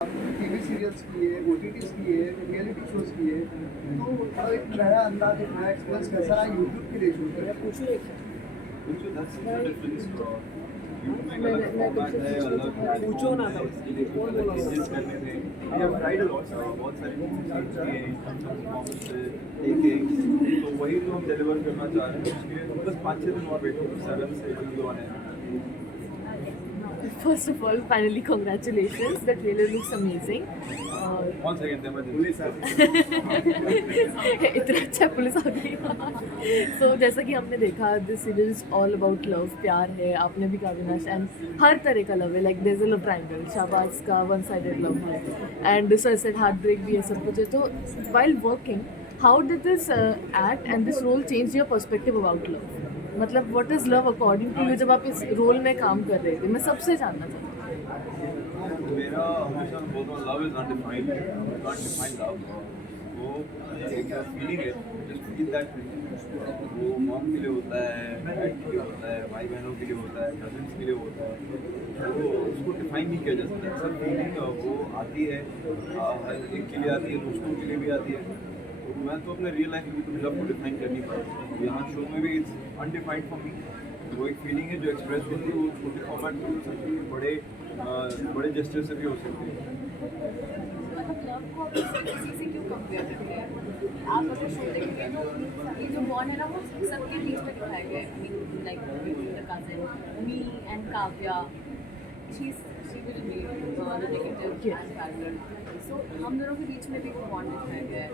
TV serials किए, OTTs किए, reality shows किए, तो एक नया अंदाज, एक नया एक्सपीरियंस कैसा रहा यूट्यूब के लिए शूट करना? पूछो ना था बहुत सारी तो वही तो हम डिलीवर करना चाह रहे हैं। उसके बस 5-6 दिन और वेट करो, 7 से 8 दिन आने हैं। First of all, finally, congratulations. The trailer looks amazing. 1 second इतना अच्छा पुलिस आ गई. So जैसा कि हमने देखा, this series is all about love, प्यार है. आपने भी कहा विनाश, and हर तरह का love है. Like there's a love triangle. Shahbaz का one-sided love है, and suicide, heartbreak भी है, सब कुछ है. तो while working, how did this act and this role change your perspective about love? मतलब what is love according to you जब आप इस रोल में काम कर रहे थे? मैं सबसे जानना चाहती हूँ. मेरा हमेशा बोलता हूँ love is undefined, you can't define love. वो एक फीलिंग है, जस्ट फील दैट फीलिंग. वो मॉम के लिए होता है, डैड के लिए होता है, भाई बहनों के लिए होता है, कजिन्स के लिए होता है. वो उसको डिफाइन नहीं किया जा सकता. सब फीलिंग वो आती है, हर एक के लिए आती है, दोस्तों के लिए भी आती है. तो मैं तो अपने रियल लाइफ में भी तो लव को डिफाइन कर नहीं पाता. यहाँ शो में भी इट्स अनडिफाइंड फॉर मी. वो एक फीलिंग है जो एक्सप्रेस होती है. वो छोटे फॉर्मेट में हो सकती है, बड़े जेस्चर से भी हो सकती है. लव को आप किसी से क्यों कंपेयर करते हैं? आप अगर शो देखेंगे तो ये जो बॉन्ड है ना, वो सबके बीच में दिखाया गया है. Like the cousin me and Kavya, she will be the negative character. So हम दोनों के बीच में भी वो बॉन्ड दिखाया गया है.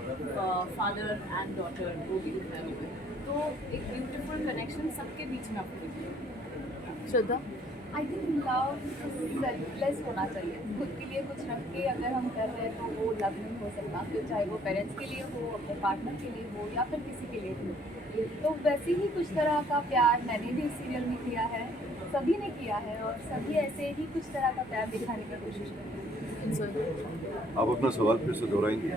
फादर एंड डॉटर वो भी दिखाया हुआ है. तो एक ब्यूटीफुल कनेक्शन सबके बीच में आपको दिखेगा. श्रद्धा, आई थिंक लव सेल्फलेस होना चाहिए. खुद के लिए कुछ रख के अगर हम कर रहे हैं तो वो लव नहीं हो सकता. फिर चाहे वो पेरेंट्स के लिए हो, अपने पार्टनर के लिए हो, या फिर किसी के लिए हो. तो वैसे ही कुछ तरह का प्यार मैंने भी इस सीरियल में किया है, सभी ने किया है, और सभी ऐसे ही कुछ तरह का प्यार दिखाने की कोशिश करते हैं. आप अपना सवाल फिर से दोहराएंगे?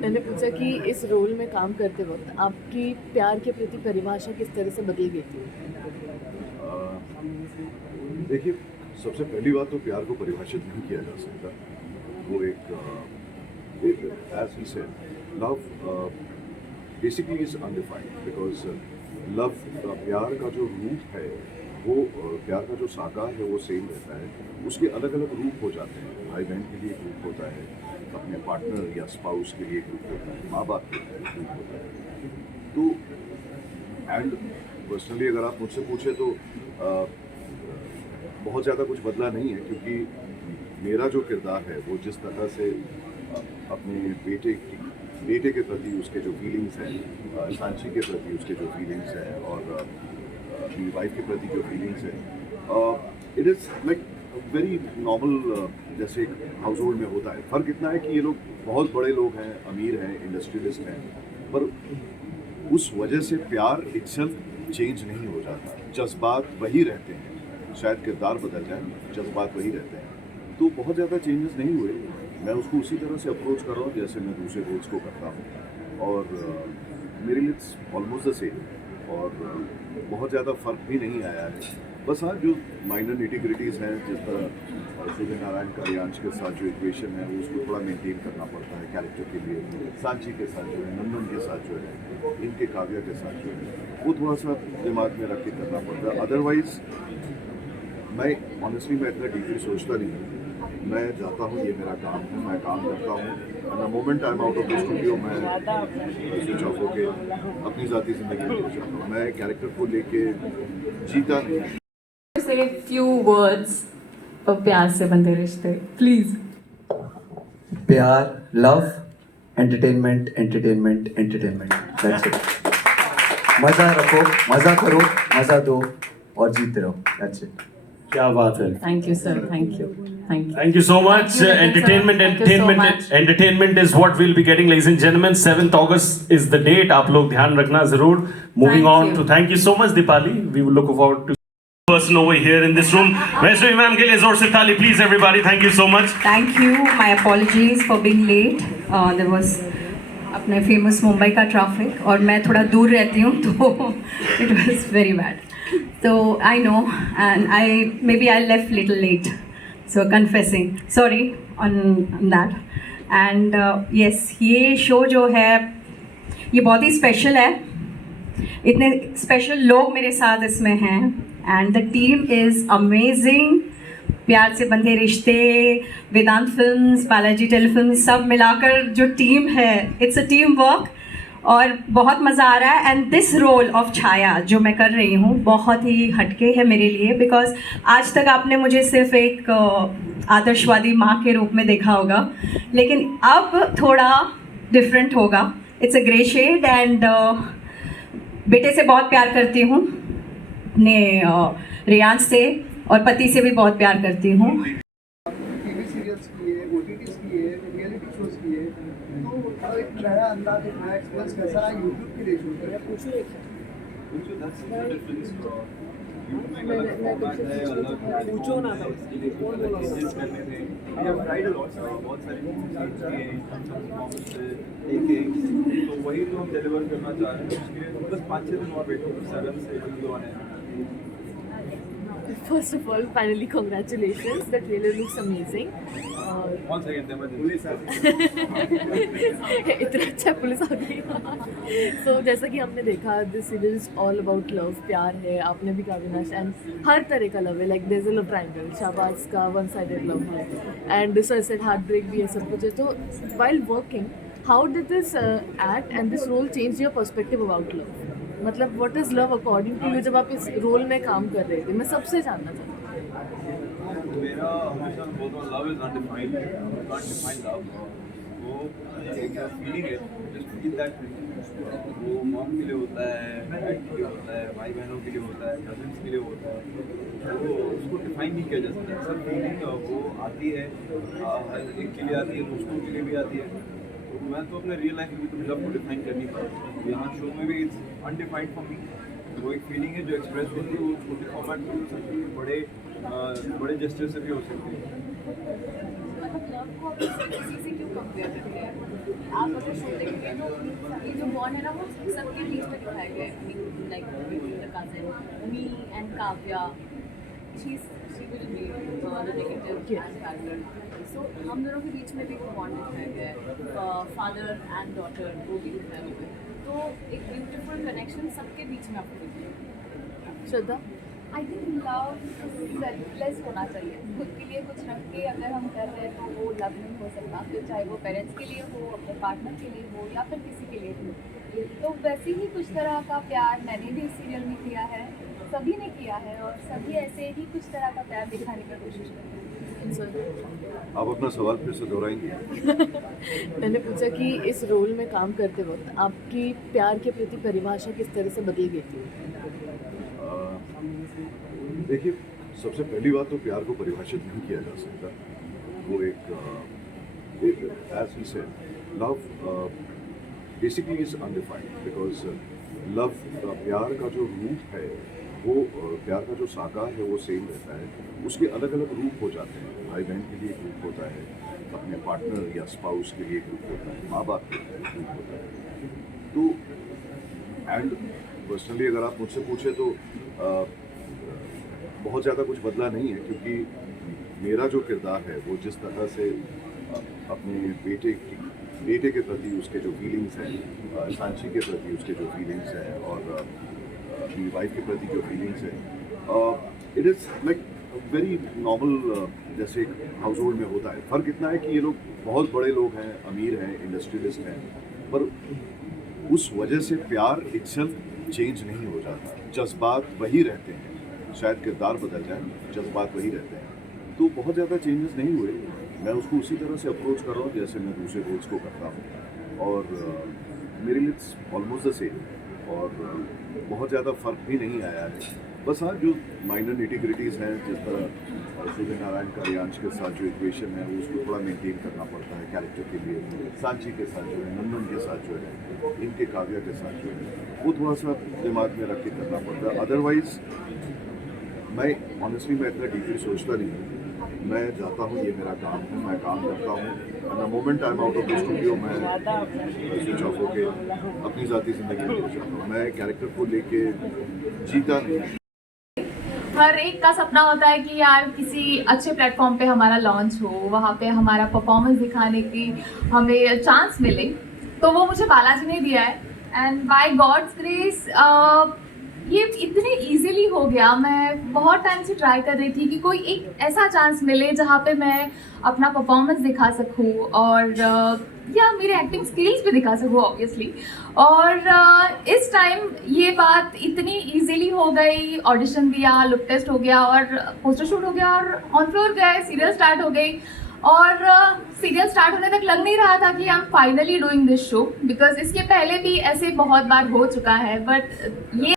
मैंने पूछा कि इस रोल में काम करते वक्त आपकी प्यार के प्रति परिभाषा किस तरह से बदल गई थी? देखिए, सबसे पहली बात तो प्यार को परिभाषित नहीं किया जा सकता. वो एक as he said, love basically is undefined, because love, प्यार का जो रूप है, वो प्यार का जो साकार है वो सेम रहता है. उसके अलग अलग रूप हो जाते हैं. भाई बहन के लिए एक रूप होता है, अपने पार्टनर या स्पाउस के लिए एक रूप होता है, माँ बाप के लिए एक रूप होता है. तो एंड पर्सनली अगर आप मुझसे पूछे तो बहुत ज़्यादा कुछ बदला नहीं है, क्योंकि मेरा जो किरदार है वो जिस तरह से अपने बेटे के प्रति उसके जो फीलिंग्स हैं, सांची के प्रति उसके जो फीलिंग्स हैं, और अपनी वाइफ के प्रति जो फीलिंग्स हैं, it is like very normal, जैसे एक हाउस होल्ड में होता है. फ़र्क इतना है कि ये लोग बहुत बड़े लोग हैं, अमीर हैं, इंडस्ट्रियलिस्ट हैं, पर उस वजह से प्यार इटसेल्फ चेंज नहीं हो जाता. जज्बात वही रहते हैं, शायद किरदार बदल जाए, जज्बात वही रहते हैं. तो बहुत ज़्यादा चेंजेस नहीं हुए. मैं उसको उसी तरह से अप्रोच कर रहा हूँ जैसे मैं दूसरे रोल्स को करता हूँ, और मेरे लिए इट्स ऑलमोस्ट द सेम, और बहुत ज़्यादा फ़र्क भी नहीं आया है. बस हाँ, जो माइनर निटिग्रिटीज़ हैं, जिस तरह सूर्य नारायण का रियांश के साथ जो इक्वेशन है वो उसको थोड़ा मेंटेन करना पड़ता है कैरेक्टर के लिए. सांची के साथ जो है, नंदन के साथ जो है, इनके काव्या के साथ जो है, वो थोड़ा सा दिमाग में रख के करना पड़ता है. अदरवाइज़ मैं ऑनेस्टली मैं इतना डीपली सोचता नहीं हूँ. मैं जाता हूँ, ये मेरा काम है, मैं काम करता हूँ, and the moment I am out of the studio मैं स्विच ऑफ होके अपनी ज़ाती ज़िंदगी में जाता हूँ. मैं कैरेक्टर को लेके जीता नहीं. Say a few words of प्यार से बंधे रिश्ते, please. प्यार, love, entertainment, entertainment, entertainment. That's it. मज़ा रखो, मज़ा करो, मज़ा दो, और जीते रहो. That's it. क्या बात है. Thank you, sir. Thank you. Thank you. Thank you so much. Thank you, Entertainment, sir. Thank you so entertainment, much. entertainment is what we'll be getting, ladies and gentlemen. 7th August is the date. आप लोग ध्यान रखना जरूर. Moving Thank on you. to thank you so much, Dipali. We will look forward to person over here in this room. Vaishnavi ma'am के लिए जोर से ताली, please everybody. Thank you so much. Thank you. My apologies for being late. There was अपने famous Mumbai का traffic, और मैं थोड़ा दूर रहती हूँ तो it was very bad. So I know, and maybe I left little late. So confessing, sorry on that. And yes, ये शो जो है ये बहुत ही स्पेशल है. इतने स्पेशल लोग मेरे साथ इसमें हैं and the team is amazing. प्यार से बंधे रिश्ते, वेदांत फिल्म्स, बालाजी टेलीफिल्म्स, सब मिलाकर जो टीम है, इट्स अ टीम वर्क और बहुत मज़ा आ रहा है. एंड दिस रोल ऑफ छाया जो मैं कर रही हूँ बहुत ही हटके है मेरे लिए, बिकॉज आज तक आपने मुझे सिर्फ एक आदर्शवादी माँ के रूप में देखा होगा, लेकिन अब थोड़ा डिफरेंट होगा. It's a grey shade and बेटे से बहुत प्यार करती हूँ, अपने रियांश से और पति से भी बहुत प्यार करती हूँ. टीवी सीरियल्स किए, OTTs किए, रियलिटी शोज किए, तो थोड़ा एक नया अंदाज, एक नया एक्सपीरियंस कैसा रहा यूट्यूब के लिए शूट करना? पूछो that's the difference. YouTube में अलग format है, अलग पूछो ना था इसके लिए कुछ अलग changes करने थे. We have tried a lot, बहुत सारी चीजें change किए हैं, performance से एक तो वही तो हम डिलीवर करना चाह रहे हैं. उसके लिए बस 5-6 दिन और वेट करो. 7 से episode आने हैं. First of all, finally, congratulations. The trailer looks amazing. 1 second, emergency. इतना अच्छा पुलिस आ गई. So जैसा कि हमने देखा, this series is all about love. प्यार है, आपने भी कहा विनाश, and हर तरह का love है. Like there's a love triangle. Shahbaz का one-sided love है, and suicide, heartbreak भी है, सब कुछ है. तो while working, how did this act and this role change your perspective about love? मतलब what is love according to you जब आप इस रोल में काम कर रहे थे? मैं सबसे जानना चाहती हूँ. मेरा हमेशा बोलता हूँ love is undefined. You can't define love. वो एक फीलिंग है, जस्ट फील दैट. वो मॉम के लिए होता है, डैड के लिए होता है, भाई बहनों के लिए होता है, कजिन्स के लिए होता है. वो उसको डिफाइन नहीं किया जा सकता. सब फीलिंग वो आती है, हर एक के लिए आती है, दोस्तों के लिए भी आती है. तो मैं तो अपने रियल लाइफ में भी तो लव को डिफाइन कर नहीं पाता. यहाँ शो में भी इट्स अनडिफाइंड फॉर मी. वो एक फीलिंग है जो एक्सप्रेस होती है. वो छोटे फॉर्मेट में हो सकती है, बड़े जेस्चर से भी हो सकती है. मतलब लव को आप किसी से क्यों कंपेयर करते हैं? आप अगर शो देखेंगे तो ये जो बॉन्ड है ना वो सबके बीच में दिखाया गया है. Like between the cousin me and Kavya, she will be the negative character. So हम दोनों के बीच में भी वो बॉन्ड दिखाया गया है. फादर एंड डॉटर वो भी दिखाया हुआ है. तो एक ब्यूटीफुल कनेक्शन सबके बीच में आपको दिखेगा. श्रद्धा, आई थिंक लव सेल्फलेस होना चाहिए. खुद के लिए कुछ रख के अगर हम कर रहे हैं तो वो लव नहीं हो सकता. फिर चाहे वो पेरेंट्स के लिए हो, अपने पार्टनर के लिए हो, या फिर किसी के लिए हो. तो वैसे ही कुछ तरह का प्यार मैंने भी इस सीरियल में किया है, सभी ने किया है, और सभी ऐसे ही कुछ तरह का प्यार दिखाने की कोशिश करते हैं. आप अपना सवाल फिर से दोहराएंगे? मैंने पूछा कि इस रोल में काम करते वक्त आपकी प्यार के प्रति परिभाषा किस तरह से बदल गई थी? देखिए, सबसे पहली बात तो प्यार को परिभाषित नहीं किया जा सकता. वो एक as he said, love basically is undefined. Because love, प्यार का जो रूप है, वो प्यार का जो साकार है वो सेम रहता है. उसके अलग अलग रूप हो जाते हैं. भाई बहन के लिए एक रूप होता है, अपने पार्टनर या स्पाउस के लिए एक रूप होता है, माँ बाप के लिए एक रूप होता है. तो एंड पर्सनली अगर आप मुझसे पूछे तो बहुत ज़्यादा कुछ बदला नहीं है, क्योंकि मेरा जो किरदार है वो जिस तरह से अपने बेटे के प्रति उसके जो फीलिंग्स हैं, सांची के प्रति उसके जो फीलिंग्स हैं, और अपनी वाइफ के प्रति जो फीलिंग्स हैं, it is like very normal, जैसे एक हाउस होल्ड में होता है. फ़र्क इतना है कि ये लोग बहुत बड़े लोग हैं, अमीर हैं, इंडस्ट्रियलिस्ट हैं, पर उस वजह से प्यार इटसेल्फ चेंज नहीं हो जाता. जज्बात वही रहते हैं, शायद किरदार बदल जाए, जज्बात वही रहते हैं. तो बहुत ज़्यादा चेंजेस नहीं हुए. मैं उसको उसी तरह से अप्रोच कर रहा हूँ जैसे मैं दूसरे रोल्स को करता हूँ, और मेरे लिए इट्स ऑलमोस्ट द सेम, और बहुत ज़्यादा फ़र्क भी नहीं आया है. बस हाँ, जो माइनर निटिग्रिटीज़ हैं, जिस तरह सूर्य नारायण का रियांश के साथ जो इक्वेशन है वो उसको थोड़ा मेंटेन करना पड़ता है कैरेक्टर के लिए. सांची के साथ जो है, नंदन के साथ जो है, इनके काव्या के साथ जो है, वो थोड़ा सा दिमाग में रख के करना पड़ता है. अदरवाइज़ मैं ऑनेस्टली मैं इतना डीपली सोचता नहीं हूँ. मैं जाता हूँ, ये मेरा काम है, मैं काम करता हूँ, and the moment I am out of the studio मैं स्विच ऑफ होके अपनी ज़ाती ज़िंदगी में जाता हूँ. मैं कैरेक्टर को लेके जीता नहीं. हर एक का सपना होता है कि यार किसी अच्छे प्लेटफॉर्म पे हमारा लॉन्च हो, वहाँ पे हमारा परफॉर्मेंस दिखाने की हमें चांस मिले, तो वो मुझे बालाजी ने दिया है। एंड बाय गॉड्स ग्रेस ये इतने इजीली हो गया। मैं बहुत टाइम से ट्राई कर रही थी कि कोई एक ऐसा चांस मिले जहाँ पे मैं अपना परफॉर्मेंस दिखा सकूँ और या मेरे एक्टिंग स्किल्स भी दिखा सकूँ ऑब्वियसली। और इस टाइम ये बात इतनी इजीली हो गई, ऑडिशन दिया, लुक टेस्ट हो गया और पोस्टर शूट हो गया और ऑन फ्लोर गए, सीरियल स्टार्ट हो गई। और सीरियल स्टार्ट होने तक लग नहीं रहा था कि I am finally doing this show, because इसके पहले भी ऐसे बहुत बार हो चुका है। बट ये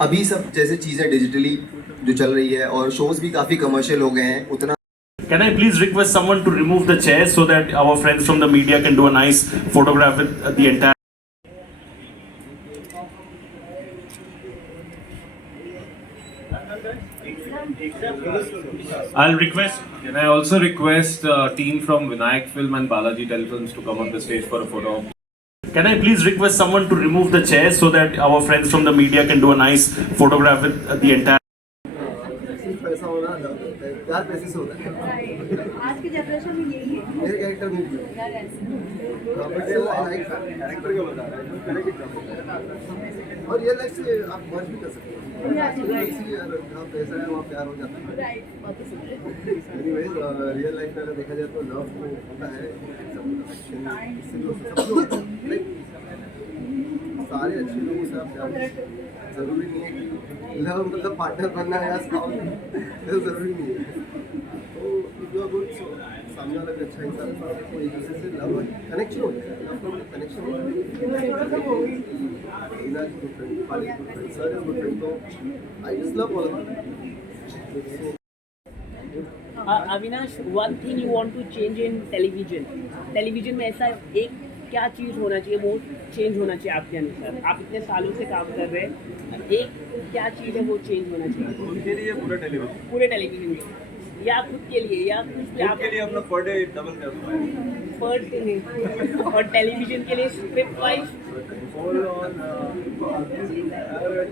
अभी सब जैसे चीज़ें डिजिटली जो चल रही है और शोज भी काफ़ी कमर्शियल हो गए हैं, उतना Can I please request someone to remove the chairs so that our friends from the media can do a nice photograph with the entire. I'll request. Can I also request team from Vinayak Film and Balaji Telefilms to come on the stage for a photo? Can I please request someone to remove the chairs so that our friends from the media can do a nice photograph with the entire. सिर्फ पैसा होना प्यार पैसे से होता है। आज की जनरेशन में यही है मेरे कैरेक्टर में भी यार, ऐसे कैरेक्टर क्या बता रहा है और ये लाइफ से आप मर्ज भी कर सकते हैं। जहाँ पैसा है वहाँ प्यार हो जाता है। एनीवेज रियल लाइफ में अगर देखा जाए तो लव तो होता है, सारे अच्छे लोगों से आप प्यार, जरूरी नहीं है कि लव मतलब पार्टनर बनना है या स्पाउस, ऐसा जरूरी नहीं है। तो इफ यू आर गुड सामने वाला भी अच्छा इंसान है तो एक दूसरे से लव कनेक्शन हो जाए। लव का कनेक्शन हो जाए। Ina good friend, Pali good friend, sir is good friend, तो I just love all of them. Avinash, one thing you want to change in television में ऐसा एक क्या चीज़ होना चाहिए, वो चेंज होना चाहिए आपके अनुसार? आप इतने सालों से काम कर रहे हैं, एक क्या चीज़ है वो चेंज होना चाहिए? उनके लिए पूरे टेलीविजन में या खुद के लिए या खुद के लिए अपना पर डे डबल कर दो पर डे नहीं, और टेलीविजन के लिए स्क्रिप्ट वाइज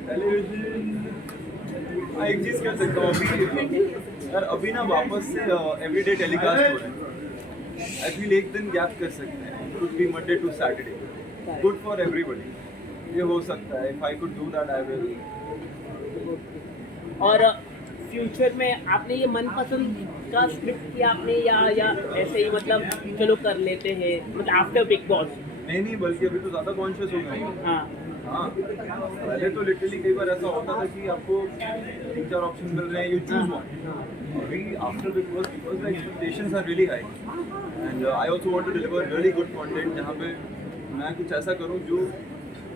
टेलीविजन एक चीज़ कर सकता हूँ अभी यार, अभी ना वापस से एवरीडे टेलीकास्ट हो रहे हैं। आई फील एक दिन गैप कर सकते हैं, could be Monday to Saturday, good for everybody. ये हो सकता है, if I could do that I will. और फ्यूचर में आपने ये मनपसंद का स्क्रिप्ट किया आपने या ऐसे ही मतलब चलो कर लेते हैं मतलब आफ्टर बिग बॉस? नहीं, बल्कि अभी तो ज़्यादा कॉन्शियस हो गए। हाँ, पहले तो लिटरली कई बार ऐसा होता था कि आपको 3-4 ऑप्शन मिल रहे हैं, यू चूज वन। अभी after Bigg Boss because the expectations are really high and I also want to deliver really good content, जहाँ पे मैं कुछ ऐसा करूँ जो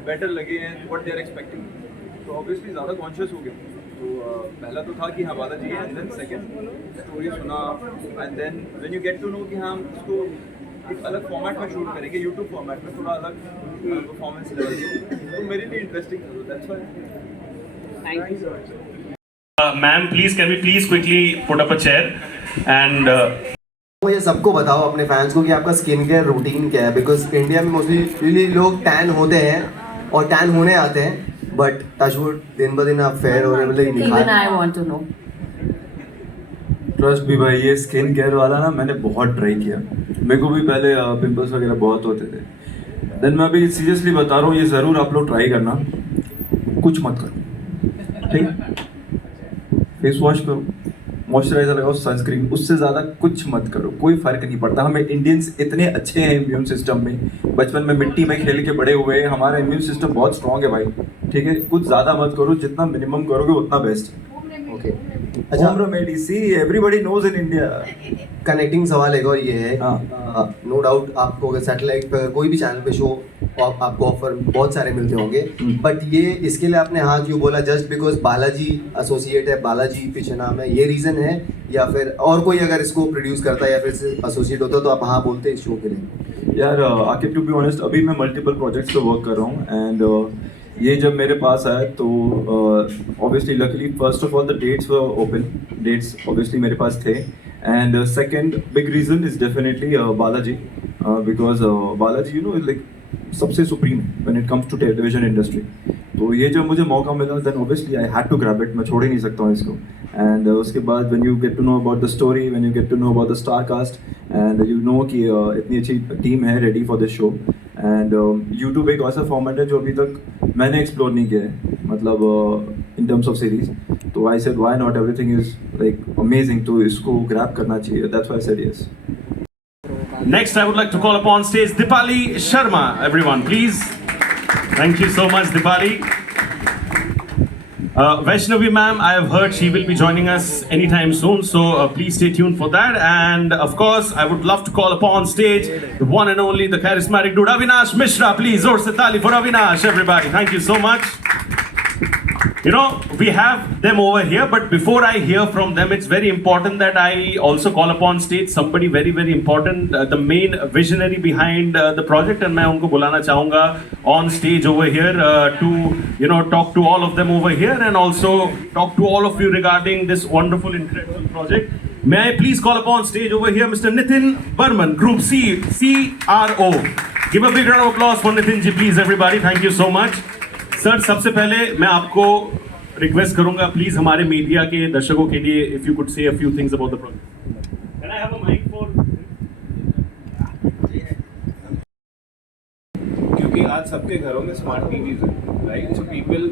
बेटर लगे हैं व्हाट दे आर एक्सपेक्टिंग। तो ऑब्वियसली ज़्यादा कॉन्शियस हो गया। तो पहला तो था कि हाँ बालाजी है, एंड देन सेकेंड स्टोरी सुना, and then when you get to know कि हाँ हम इसको एक अलग फॉर्मेट में शूट करेंगे, यूट्यूब फॉर्मेट में, थोड़ा अलग परफॉर्मेंस लेवल, तो मेरे लिए इंटरेस्टिंग था। That's why. Thank you. Ma'am, please can we please quickly put up a chair and. ये सबको बताओ अपने फैंस को कि आपका स्किन केयर रूटीन क्या है, बिकॉज इंडिया में मोस्टली लोग टैन होते हैं और टैन होने आते हैं, बट टचवुड दिन ब दिन आप फेयर हो रहे, मतलब Even I want to know. Trust भी भाई, ये स्किन केयर वाला ना मैंने बहुत ट्राई किया। मेरे को भी पहले पिंपल्स वगैरह बहुत होते थे। देन मैं अभी सीरियसली बता रहा हूँ, ये ज़रूर आप लोग ट्राई करना, कुछ मत करो, ठीक? फेस वॉश करो, मॉइस्चराइजर लगाओ, सनस्क्रीन, उससे ज़्यादा कुछ मत करो, कोई फ़र्क नहीं पड़ता। हमें इंडियंस इतने अच्छे हैं इम्यून सिस्टम में, बचपन में मिट्टी में खेल के बड़े हुए हैं, हमारा इम्यून सिस्टम बहुत स्ट्रॉन्ग है भाई, ठीक है? कुछ ज़्यादा मत करो, जितना मिनिमम करोगे उतना बेस्ट है। ओके, अच्छा, home remedy, see everybody knows in India. Connecting सवाल एक और ये है, हाँ। नो डाउट आपको अगर सैटेलाइट पर कोई भी चैनल पे शो आपको ऑफर बहुत सारे मिलते होंगे, बट ये इसके लिए आपने हाँ क्यों बोला? जस्ट बिकॉज बालाजी एसोसिएट है, बालाजी पीछे नाम है, ये रीज़न है, या फिर और कोई अगर इसको प्रोड्यूस करता है या फिर एसोसिएट होता तो आप हाँ बोलते इस शो के लिए? यार आकिब, टू बी ऑनेस्ट, अभी मैं मल्टीपल प्रोजेक्ट्स पे वर्क कर रहा हूँ, एंड ये जब मेरे पास आया तो obviously luckily first of all the dates were open, dates obviously मेरे पास थे, and second big reason is definitely Balaji, because Balaji you know like सबसे supreme when it comes to television industry. तो ये जब मुझे मौका मिला then obviously I had to grab it, मैं छोड़ ही नहीं सकता हूँ इसको. एंड उसके बाद when you get to know about the story, when you get to know about the star cast and you know कि इतनी अच्छी टीम है ready for this show. And YouTube एक ऐसा फॉर्मेट है जो अभी तक मैंने एक्सप्लोर नहीं किया है, मतलब इन टर्म्स ऑफ सीरीज. तो I said why not, everything is like amazing, तो इसको ग्रैब करना चाहिए. That's why I said yes. Next, I would like to call upon stage Dipali Sharma. Everyone, please. Thank you so much, Dipali. Vaishnavi ma'am, I have heard she will be joining us anytime soon, so please stay tuned for that. And of course, I would love to call upon stage the one and only, the charismatic dude, Avinash Mishra. Please, zor se taali for Avinash, everybody. Thank you so much. You know, we have them over here, but before I hear from them, it's very important that I also call upon stage somebody very, very important, the main visionary behind the project, and मैं उनको बुलाना चाहूँगा on stage over here to, you know, talk to all of them over here and also talk to all of you regarding this wonderful, incredible project. May I please call upon stage over here Mr. Nitin Burman, Group C, CRO. Give a big round of applause for Nitin ji, please, everybody. Thank you so much. Sir, सबसे पहले मैं आपको request करूंगा please हमारे media के दर्शकों के लिए if you could say a few things about the project. Can I have a mic for, क्योंकि आज सबके घरों में स्मार्ट टीवीज है, right? So people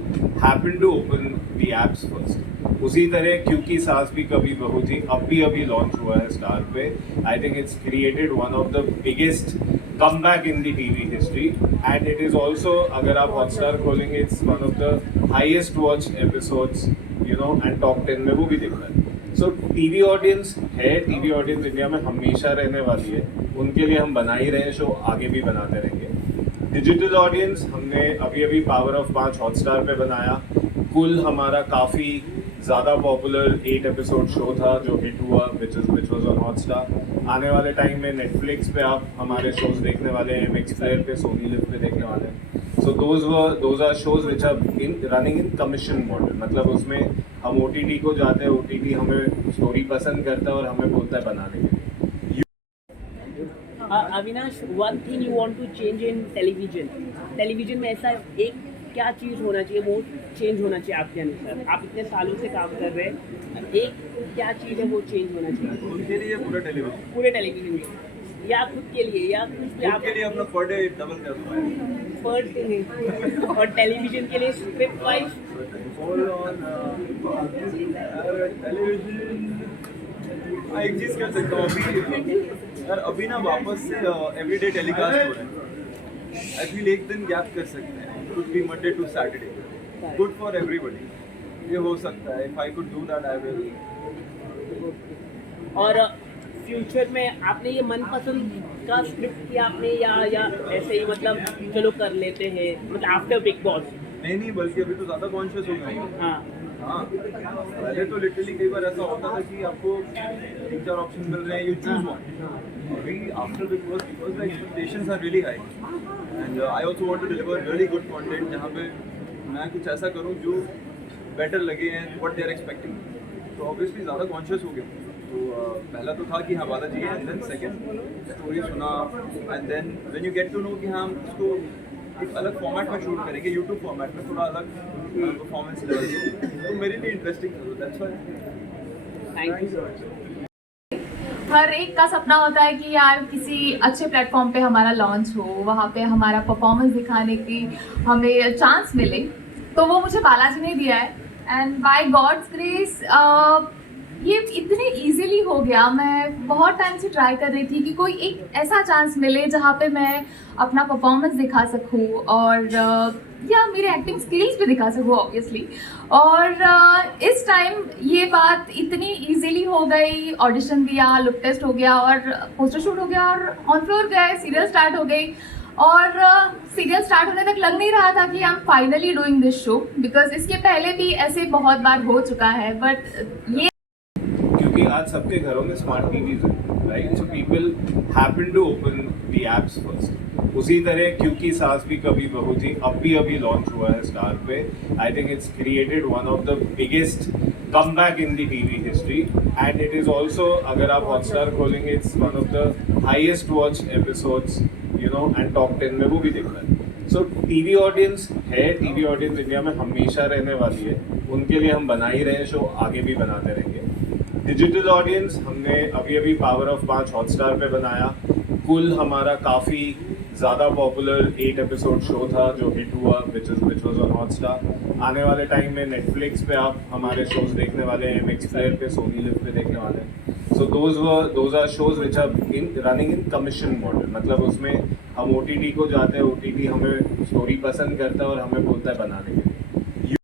happen to open the apps first. उसी तरह क्योंकि सास भी कभी बहू थी अभी लॉन्च हुआ है स्टार पे. I think it's created one of the biggest comeback in the TV history, and it is also, अगर आप Hotstar खोलेंगे, it's one of the highest watched episodes, you know, and top 10 में वो भी दिख रहा है. So TV audience है, TV audience इंडिया में हमेशा रहने वाली है, उनके लिए हम बना ही रहे हैं शो, आगे भी बनाते रहेंगे. डिजिटल ऑडियंस हमने अभी पावर ऑफ 5 Hotstar पे बनाया. कुल हमारा काफ़ी ज़्यादा पॉपुलर 8 एपिसोड शो था जो हिट हुआ, विच वॉज ऑन हॉटस्टार. आने वाले टाइम में नेटफ्लिक्स पे आप हमारे शोज देखने वाले हैं, MX Player पे, सोनी लिव पे देखने वाले हैं. So those are shows which are running in commission model. मतलब उसमें हम OTT को जाते हैं, OTT हमें स्टोरी पसंद करता है और हमें बोलता है बनाने के लिए. Avinash, one thing you want to change in television में ऐसा एक क्या चीज़ होना चाहिए, वो चेंज होना चाहिए आपके अनुसार? आप इतने सालों से काम कर रहे हैं, एक क्या चीज़ है वो चेंज होना चाहिए? उनके लिए पूरे टेलीविजन में, या खुद के लिए, या कुछ आपके लिए अपना पर डे डबल कर दो पर डे. और टेलीविजन के लिए स्क्रिप्ट वाइज टेलीविजन एक चीज़ कर सकता हूँ अभी ना वापस से एवरीडे टेलीकास्ट हो रहे हैं. आई फील एक दिन गैप कर सकते हैं. Could be Monday to Saturday. Good for everybody. ये हो सकता है. If I could do that, I will. और फ्यूचर में आपने ये मनपसंद का स्क्रिप्ट किया आपने, या ऐसे ही मतलब चलो कर लेते हैं, मतलब आफ्टर बिग बॉस? नहीं, बल्कि अभी तो ज़्यादा कॉन्शियस हो गए. हाँ, पहले तो लिटरली कई बार ऐसा होता था कि आपको 3-4 ऑप्शन मिल रहे हैं, यू चूज वन. अभी after Bigg Boss because the expectations are really high and I also want to deliver really good content जहाँ पे मैं कुछ ऐसा करूँ जो बेटर लगे and what they are expecting. तो ऑब्वियसली ज़्यादा कॉन्शियस हो गया. तो पहला तो था कि हाँ बालाजी है, एंड देन सेकंड स्टोरी सुना, and then when you get to know कि हाँ हम इसको एक अलग फॉर्मेट में शूट करेंगे, यूट्यूब फॉर्मेट में, थोड़ा अलग परफॉर्मेंस लेवल, तो मेरे लिए इंटरेस्टिंग था. That's why. Thank you so much. हर एक का सपना होता है कि यार किसी अच्छे प्लेटफॉर्म पे हमारा लॉन्च हो, वहाँ पे हमारा परफॉर्मेंस दिखाने की हमें चांस मिले. तो वो मुझे बालाजी ने दिया है, एंड बाय गॉड्स ग्रेस ये इतने इजीली हो गया. मैं बहुत टाइम से ट्राई कर रही थी कि कोई एक ऐसा चांस मिले जहाँ पे मैं अपना परफॉर्मेंस दिखा सकूँ और या मेरे एक्टिंग स्किल्स भी दिखा सकूँ ऑब्वियसली. और इस टाइम ये बात इतनी इजीली हो गई. ऑडिशन दिया, लुक टेस्ट हो गया और पोस्टर शूट हो गया और ऑन फ्लोर गए, सीरियल स्टार्ट हो गई. और सीरियल स्टार्ट होने तक लग नहीं रहा था कि I am finally doing this show, because इसके पहले भी ऐसे बहुत बार हो चुका है. बट ये क्योंकि आज सबके घरों में स्मार्ट टीवीज है, right? So people happen to open the apps first. उसी तरह क्योंकि सास भी कभी बहू थी अभी लॉन्च हुआ है स्टार पे. I think it's created one of the biggest comeback in the TV history, and it is also, अगर आप हॉटस्टार खोलेंगे, it's one of the highest watch episodes, you know, and top 10 में वो भी दिख रहा है. सो टीवी ऑडियंस है, टीवी ऑडियंस इंडिया में हमेशा रहने वाली है, उनके लिए हम बना ही रहे हैं शो, आगे भी बनाते रहेंगे। डिजिटल ऑडियंस हमने अभी अभी पावर ऑफ 5 हॉटस्टार पे बनाया, कुल हमारा काफ़ी ज़्यादा पॉपुलर 8 एपिसोड शो था जो हिट हुआ, विच वॉज ऑन हॉटस्टार। आने वाले टाइम में नेटफ्लिक्स पे आप हमारे शोज देखने वाले हैं, MX प्लेयर पे, सोनी लिव पे देखने वाले हैं। So those are shows which are running in commission model, मतलब उसमें हम OTT को जाते हैं, OTT हमें स्टोरी पसंद करता है और हमें बोलता है बनाने के लिए।